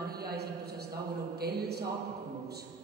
Maria esinduses laulu Kell saab 6.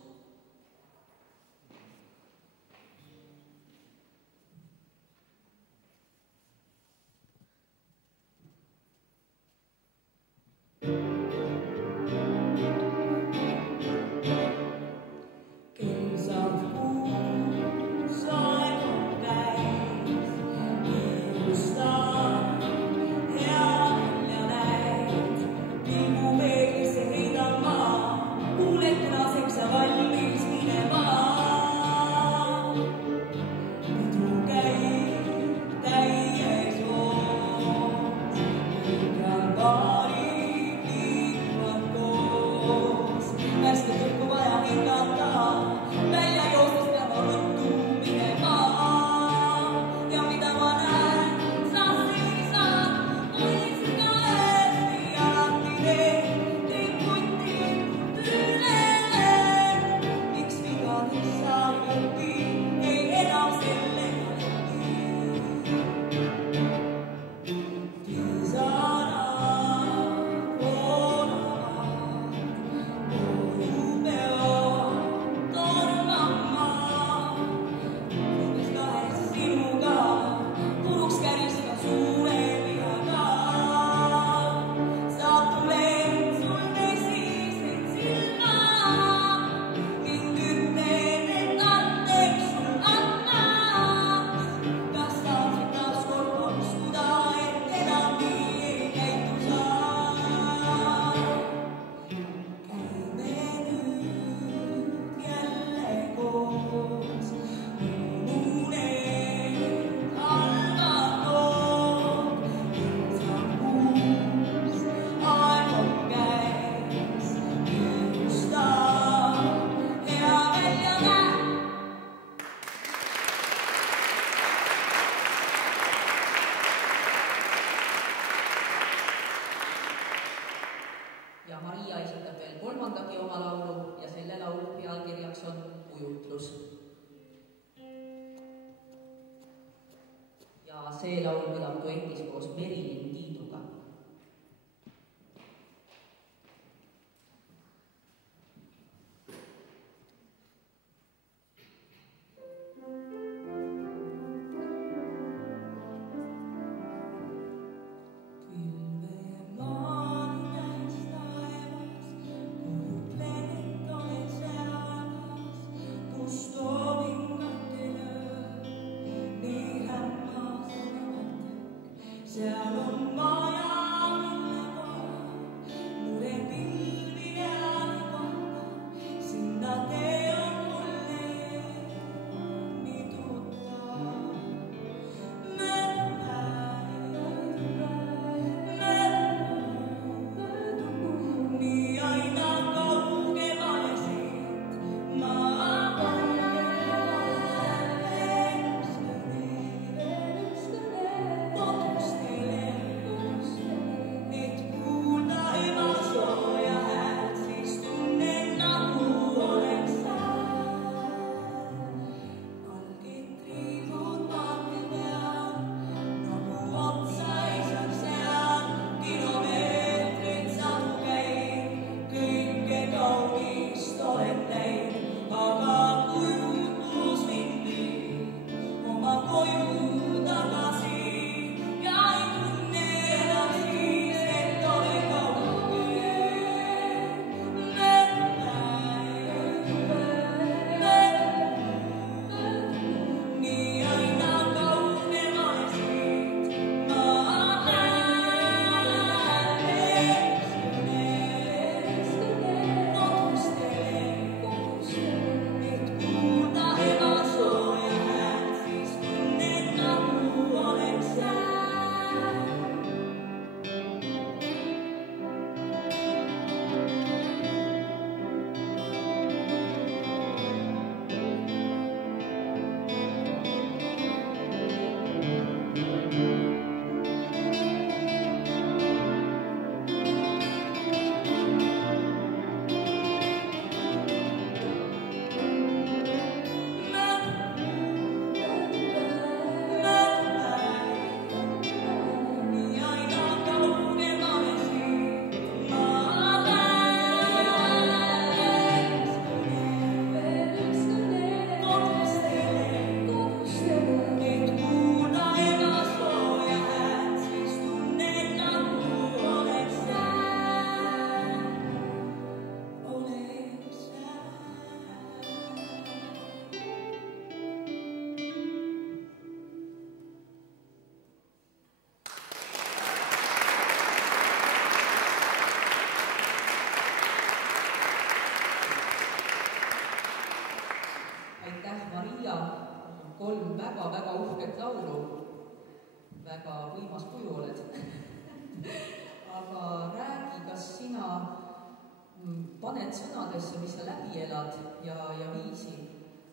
paned sõnadesse, mis sa läbi elad ja viisi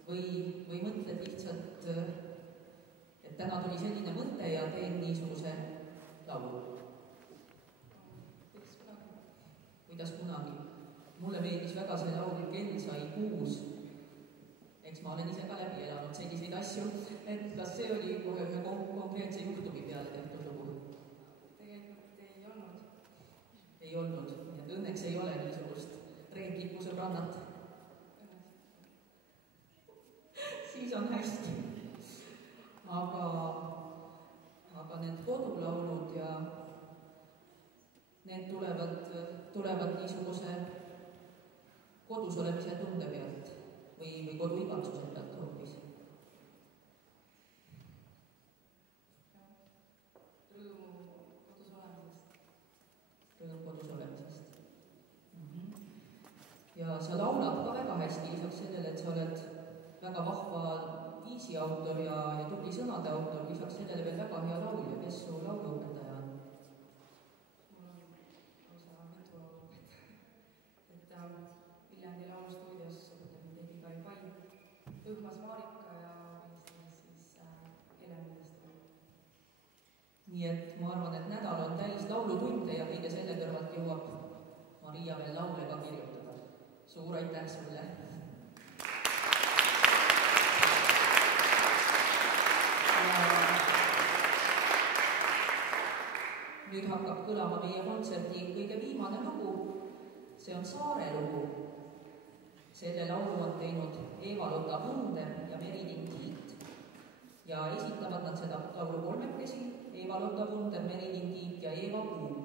või mõtled lihtsalt, et täna tuli selline mõte ja teen niisuguse laulu? Kuidas kunagi. Mulle meeldis väga see laul Kell sai 6. Eks ma olen ise ka läbi elanud selliseid asju, et kas see oli kohe ühe konkreetse juhtumi peale tehtud lugu? Tegelikult ei olnud. Ei olnud, et õnneks ei ole niisugust reeglikku sõbrannat. Siis on hästi. Aga need kodulaulud ja need tulevad niisuguse kodus olemise tunde pealt või koduigatsuse pealt hoopis. Rõõmu kodus olemisest. Rõõm kodus olemisest. Ja sa laulad ka väga hästi, lisaks sellele, et sa oled väga vahva viisi autor ja tubli sõnade autor, lisaks sellele veel väga hea laulja. Kes su lauluõpetaja on? Viljandi laulustuudios tegi ka Pai Õhmas Maarika ja siis Helemilest. Nii et ma arvan, et nädal on täis laulutunde ja kõige selle kõrvalt jõuab Maria veel laule ka kirjutada. Suur aitäh sulle! Nüüd hakkab kõlama meie kontserti kõige viimane lugu. See on Saare lugu. Selle laulu on teinud Eva-Lotta Punder ja Merilin Tiit. Ja esitavad nad seda laulu kolmekesi, Eva-Lotta Punder, Merilin Tiit ja Eva Puu.